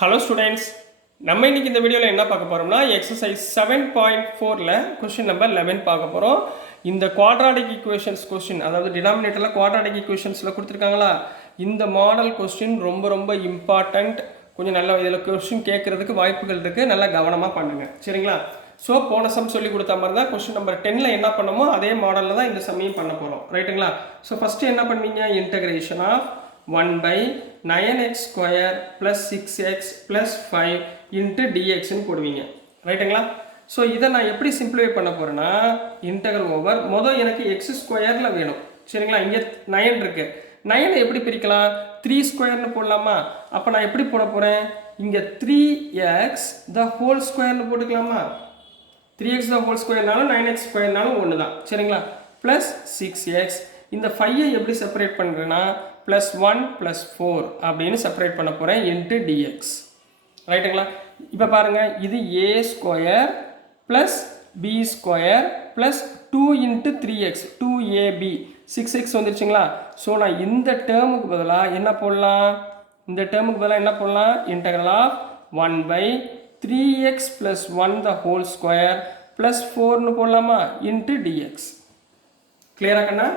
Hello students, நம்ம இன்னைக்கு இந்த வீடியோவில் என்ன பார்க்க போகிறோம்னா எக்ஸசைஸ் 7.4ல் கொஸ்டின் நம்பர் 11 பார்க்க போகிறோம். இந்த குவாட்ராடிக் ஈக்குவேஷன்ஸ் கொஸ்டின், அதாவது டினாமினேட்டரில் குவாட்ராடிக் ஈக்குவேஷன்ஸில் கொடுத்துருக்காங்களா, இந்த மாடல் கொஸ்டின் ரொம்ப ரொம்ப இம்பார்ட்டண்ட். கொஞ்சம் நல்லா இதில் கொஸ்டின் கேட்குறதுக்கு வாய்ப்புகள் இருக்குது, நல்லா கவனமாக பண்ணுங்கள் சரிங்களா. ஸோ போன சம் சொல்லி கொடுத்த மாதிரி தான் கொஸ்டின் நம்பர் 10ல் என்ன பண்ணமோ அதே மாடலில் தான் இந்த சம்மையும் பண்ண போகிறோம் ரைட்டுங்களா. ஸோ ஃபஸ்ட்டு என்ன பண்ணுவீங்க, integration of 1 by 9x square plus 6x plus 5 into dx ன்னு போடுவீங்க ரைட்டுங்களா. ஸோ இதை நான் எப்படி சிம்பிளிஃபை பண்ண போகிறேன்னா, இன்டகரல் ஓவர் மொதல் எனக்கு எக்ஸ் ஸ்கொயரில் வேணும் சரிங்களா. இங்கே 9 இருக்குது, 9 எப்படி பிரிக்கலாம், 3 ஸ்கொயர்னு போடலாமா. அப்போ நான் எப்படி போட போகிறேன், இங்கே 3x the whole ஸ்கொயர்னு போட்டுக்கலாமா. 3x the whole ஸ்கொயர்னாலும் 9x ஸ்கொயர்னாலும் ஒன்று தான் சரிங்களா. ப்ளஸ் 6x, இந்த 5ஐ எப்படி செப்பரேட் பண்ணுறேன்னா +1 + 4 அப்படின்னு செப்பரேட் பண்ண போகிறேன் இன்ட்டு டிஎக்ஸ் ரைட்டுங்களா. இப்போ பாருங்கள், இது a square plus b square plus 2 × 3x 2ab 6x வந்துருச்சுங்களா. ஸோ நான் இந்த டேர்முக்கு பதிலாக என்ன போடலாம், இந்த டேர்முக்கு பதிலாக என்ன போடலாம், integral of 1 by 3x + 1 the whole square plus 4ன்னு போடலாமா இன்ட்டு டிஎக்ஸ். கிளியரா கண்ணா,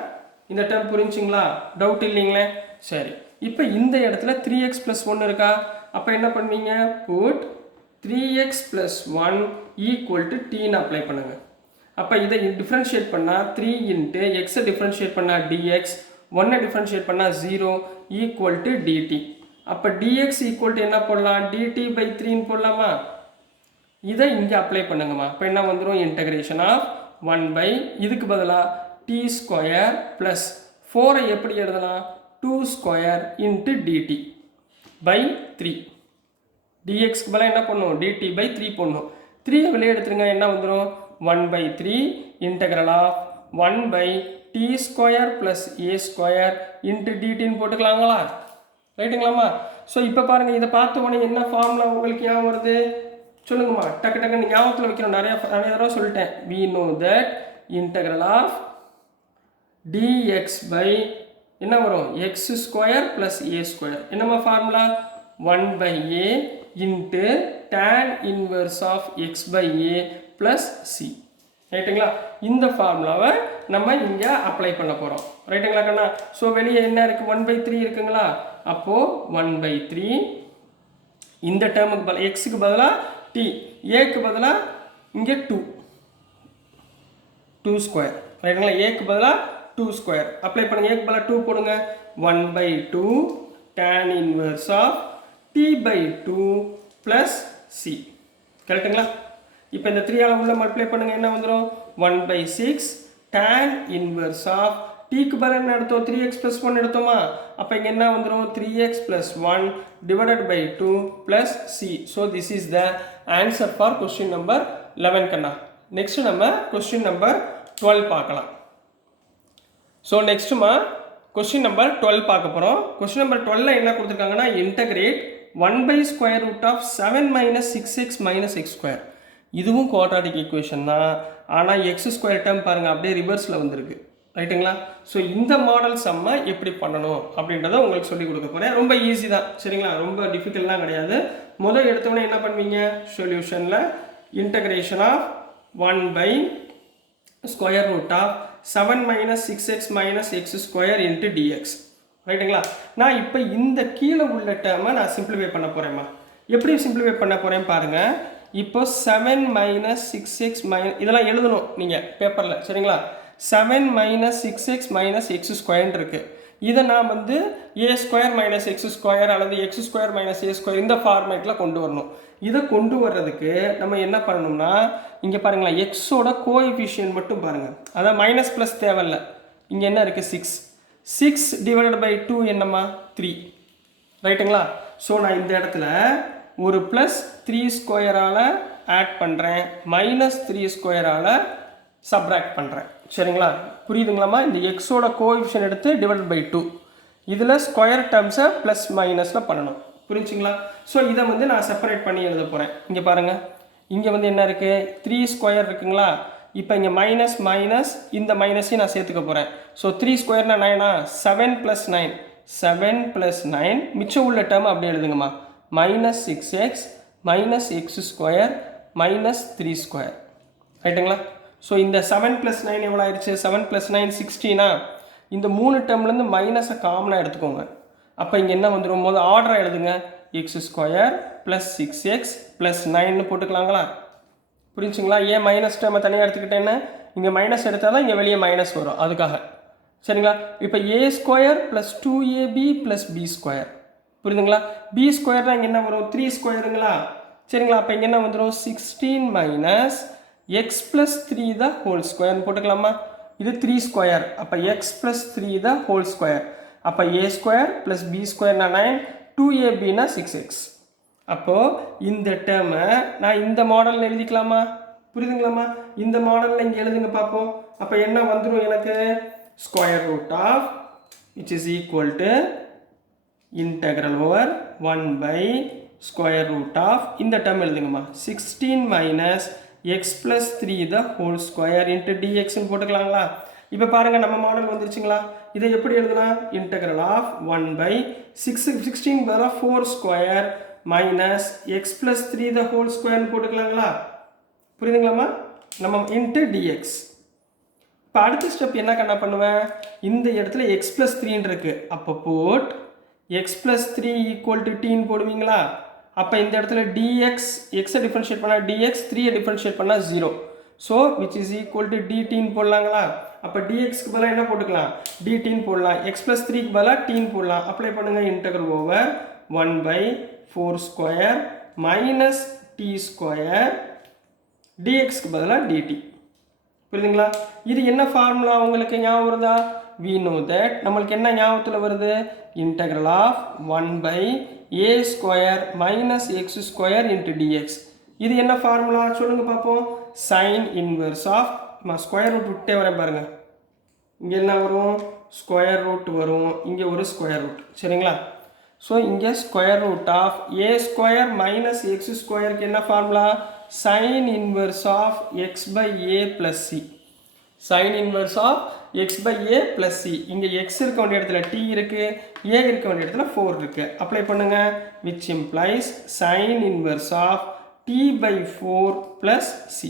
இந்த டேர்ம் புரிஞ்சுங்களா, டவுட் இல்லைங்களே. சரி, இப்போ இந்த இடத்துல 3x + 1 இருக்கா, அப்போ என்ன பண்ணுவீங்க, புட் 3x + 1 = t அப்ளை பண்ணுங்க. அப்போ இதை டிஃபரன்ஷியேட் பண்ணால் 3 × x டிஃபரன்ஷியேட் பண்ணால் dx, 1 டிஃபரன்ஷியேட் பண்ணால் 0 = dt. அப்போ dx = என்ன போடலாம், dt/3 போடலாமா. இதை இங்கே அப்ளை பண்ணுங்கம்மா. இப்போ என்ன வந்துடும், இன்டகிரேஷன் ஆஃப் 1 by இதுக்கு பதிலாக t ஸ்கொயர் ப்ளஸ் 4ஐ எப்படி எழுதலாம், 2 ஸ்கொயர் இன்ட்டு dt பை 3. dxக்கு பதிலாக என்ன பண்ணும், dt/3 போடணும். 3ஐ வெளியே எடுத்துருங்க, என்ன வந்துடும், 1/3 integral of 1 by t square plus a square into dtன்னு போட்டுக்கலாங்களா ரைட்டுங்களாம்மா. ஸோ இப்போ பாருங்கள், இதை பார்த்த உடனே என்ன ஃபார்முலா உங்களுக்கு ஞாபகம் வருது சொல்லுங்கம்மா, டக்கு டக்குன்னு ஞாபகத்தில் வைக்கணும். நிறைய தடவை சொல்லிட்டேன். we know that integral of dx by என்ன வரும், x square plus a square, என்னம்மா formula, 1/a into tan inverse of x/a plus c ரைட்டுங்களா. இந்த ஃபார்முலாவை நம்ம இங்கே அப்ளை பண்ண போகிறோம் ரைட்டுங்களா கண்ணா. ஸோ வெளியே என்ன இருக்குது, 1/3 இருக்குங்களா. அப்போது 1/3 இந்த டேர்முக்கு பதிலாக எக்ஸுக்கு பதிலாக t, ஏக்கு பதிலாக இங்கே 2 ஸ்கொயர் ரைட்டுங்களா. ஏக்கு பதிலாக 2 ஸ்கொயர் அப்ளை பண்ணுங்க, ஏக்கு பதிலாக 2 போடுங்க. 1/2 tan inverse of t/2 plus c கரெக்டுங்களா. இப்போ இந்த 3ஆல் உள்ள மல்டிப்ளை பண்ணுங்க, என்ன வந்துடும், 1/6 tan இன்வர்ஸ் ஆஃப் டீக்கு பதிலாக என்ன எடுத்தோம், 3x + 1 எடுத்தோமா. அப்போ இங்கே என்ன வந்துடும், 3x + 1 / 2 plus c. So this is the answer for question number 11 கண்ணா. நெக்ஸ்ட் நம்ம கொஸ்டின் நம்பர் 12 பார்க்கலாம். ஸோ நெக்ஸ்ட்டுமா கொஸ்டின் நம்பர் 12 பார்க்க போகிறோம். கொஸ்டின் நம்பர் 12ல் என்ன கொடுத்துருக்காங்கன்னா, இன்டகிரேட் 1/√7 - 6x - x². இதுவும் குவாட்ராடிக் ஈக்குவேஷன் தான், ஆனால் x² டேர்ம் பாருங்கள் அப்படியே ரிவர்ஸில் வந்திருக்கு ரைட்டுங்களா. ஸோ இந்த மாடல் சம்மை எப்படி பண்ணணும் அப்படின்றத உங்களுக்கு சொல்லிக் கொடுக்க போகிறேன். ரொம்ப ஈஸி தான் சரிங்களா, ரொம்ப டிஃபிகல்ட்லாம் கிடையாது. முதல் எடுத்தோடனே என்ன பண்ணுவீங்க, சொல்யூஷனில் integration of 1/√7 - 6x - x² into dx ரைட்டுங்களா. நான் இப்போ இந்த கீழே உள்ள டேர்மை நான் சிம்பிளிஃபை பண்ண போகிறேம்மா. எப்படி சிம்பிளிஃபை பண்ண போகிறேன் பாருங்கள். இப்போ 7 - 6x இதெல்லாம் எழுதணும் நீங்கள் பேப்பரில் சரிங்களா. 7 - 6x - x² இருக்குது. இதை நான் வந்து a² - x² அல்லது x² - a² இந்த ஃபார்மேட்டில் கொண்டு வரணும். இதை கொண்டு வர்றதுக்கு நம்ம என்ன பண்ணணும்னா, இங்கே பாருங்களா, எக்ஸோட கோஎஃபிஷியன்ட் மட்டும் பாருங்கள், அதான் மைனஸ் ப்ளஸ் தேவையில்ல. இங்கே என்ன இருக்குது, 6 /2 என்னம்மா, 3 ரைட்டுங்களா. ஸோ நான் இந்த இடத்துல ஒரு +3 ஸ்கொயரால் ஆட் பண்ணுறேன், -3 சப்ராக்ட் பண்ணுறேன் சரிங்களா. புரியுதுங்களாம்மா. இந்த எக்ஸோட கோஎஃபிஷியன்ட் எடுத்து /2, இதில் ஸ்கொயர் டேர்ம்ஸை ப்ளஸ் மைனஸில் பண்ணணும், புரிஞ்சுங்களா. ஸோ இதை வந்து நான் செப்பரேட் பண்ணி எழுத போகிறேன். இங்கே பாருங்கள், இங்கே வந்து என்ன இருக்குது, 3 ஸ்கொயர் இருக்குங்களா. இப்போ இங்கே மைனஸ் இந்த மைனஸையும் நான் சேர்த்துக்க போகிறேன். ஸோ 3 ஸ்கொயர்னா 9, 7 + 9 7 + 9 மிச்சம் உள்ள டேர்ம் அப்படி எழுதுங்கம்மா. Minus 6x minus x square minus 3 square ரைட்டுங்களா. ஸோ இந்த 7 + 9 எவ்வளோ ஆயிடுச்சு? 7 + 9 16. இந்த 3 டேர்ம்லேருந்து மைனஸை காமனாக எடுத்துக்கோங்க. அப்போ இங்கே என்ன வந்துடும்? போது ஆர்டராக எழுதுங்க. X square plus 6x plus 9ன்னு போட்டுக்கலாங்களா? புரிஞ்சுங்களா? ஏன் மைனஸ் டேர்மை தனியாக எடுத்துக்கிட்டேன்னா இங்கே மைனஸ் எடுத்தால் தான் இங்கே வெளியே மைனஸ் வரும், அதுக்காக. சரிங்களா? இப்போ a square plus 2ab plus b square. புரியுதுங்களா? b ஸ்கொயர்னால் இங்கே என்ன வரும்? 3 ஸ்கொயருங்களா? சரிங்களா? அப்போ இங்கே என்ன வந்துடும்? 16 minus x plus 3 the whole ஸ்கொயர்னு போட்டுக்கலாமா? இது 3 ஸ்கொயர். அப்போ X plus 3 the whole square. அப்போ a square plus b ஸ்கொயர்னா 9, 2abனா 6x. அப்போது இந்த டேர்மை நான் இந்த மாடலில் எழுதிக்கலாமா? புரியுதுங்களாம்மா? இந்த மாடலில் இங்கே எழுதுங்க பார்ப்போம். அப்போ என்ன வந்துடும் எனக்கு? Square root of which is equal to integral over 1 by square root of இந்த டேர்ம் எழுதுங்கம்மா. 16 minus x plus 3 the whole square into டிஎக்ஸ்ன்னு போட்டுக்கலாங்களா? இப்போ பாருங்கள் நம்ம மாடல் வந்துருச்சுங்களா? இதை எப்படி எழுதலாம்? இன்டெக்ரல் ஆஃப் 1 பை 16 பதிலாக 4 square minus x plus 3 the whole ஸ்கொயர்னு போட்டுக்கலாங்களா? புரியுதுங்களாம்மா? நம்ம இன்ட்டு டிஎக்ஸ். இப்போ அடுத்த ஸ்டெப் என்ன கண்ணா பண்ணுவேன்? இந்த இடத்துல எக்ஸ் ப்ளஸ் 3 இருக்கு. அப்போ boat X plus 3 equal to டீன்னு போடுவீங்களா? அப்போ இந்த இடத்துல டிஎக்ஸ், எக்ஸை டிஃபரன்ஷியேட் பண்ணால் டிஎக்ஸ், 3யை டிஃபரன்ஷியேட் பண்ணால் 0. So which is equal to டிடின்னு போடலாங்களா? அப்போ டிஎக்ஸ்க்கு பதிலாக என்ன போட்டுக்கலாம்? டிடின்னு போடலாம். எக்ஸ் ப்ளஸ் 3க்கு பதிலாக டீன்னு போடலாம். அப்ளை பண்ணுங்கள். Integral over 1 by 4 square minus t square டிஎக்ஸ்க்கு பதிலாக டிடி. புரியுதுங்களா? இது என்ன ஃபார்முலா உங்களுக்கு ஞாபகம் வருதா? we know that நம்மளுக்கு என்ன ஞாபகத்தில் வருது? Integral of 1 by a square minus x square into dx. இது என்ன ஃபார்முலா சொல்லுங்க பார்ப்போம். Sine inverse of, square root விட்டே வரேன் பாருங்க. இங்கே என்ன வரும்? ஸ்கொயர் ரூட் வரும். இங்கே ஒரு ஸ்கொயர் ரூட். சரிங்களா? ஸோ இங்கே square root of a square minus x ஸ்கொயருக்கு என்ன formula? Sine inverse of x by a plus c. Sine inverse of x by a plus c. இங்கே எக்ஸ் இருக்க வேண்டிய இடத்துல டி இருக்குது, ஏ இருக்க வேண்டிய இடத்துல 4 இருக்குது. அப்ளை பண்ணுங்கள். Which implies sine inverse of t by 4 plus c.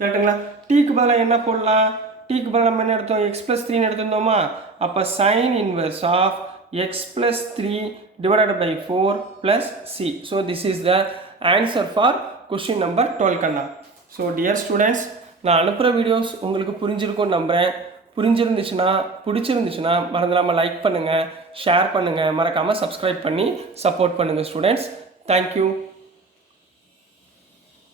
கரெக்டுங்களா? டீக்கு பதிலாக என்ன போடலாம்? டீக்கு பதிலாக நம்ம என்ன எடுத்தோம்? எக்ஸ் ப்ளஸ் 3ன்னு எடுத்திருந்தோமா? அப்போ sine inverse of x plus 3 divided by 4 plus c. So this is the answer for question number 12 கண்ணா. So dear students, நான் அனுப்புகிற வீடியோஸ் உங்களுக்கு புரிஞ்சிருக்கும்னு நம்புகிறேன். பிடிச்சிருந்துச்சுன்னா மறந்துடாமல் லைக் பண்ணுங்கள், ஷேர் பண்ணுங்கள், மறக்காமல் சப்ஸ்கிரைப் பண்ணி சப்போர்ட் பண்ணுங்கள் ஸ்டூடெண்ட்ஸ். தேங்க்யூ.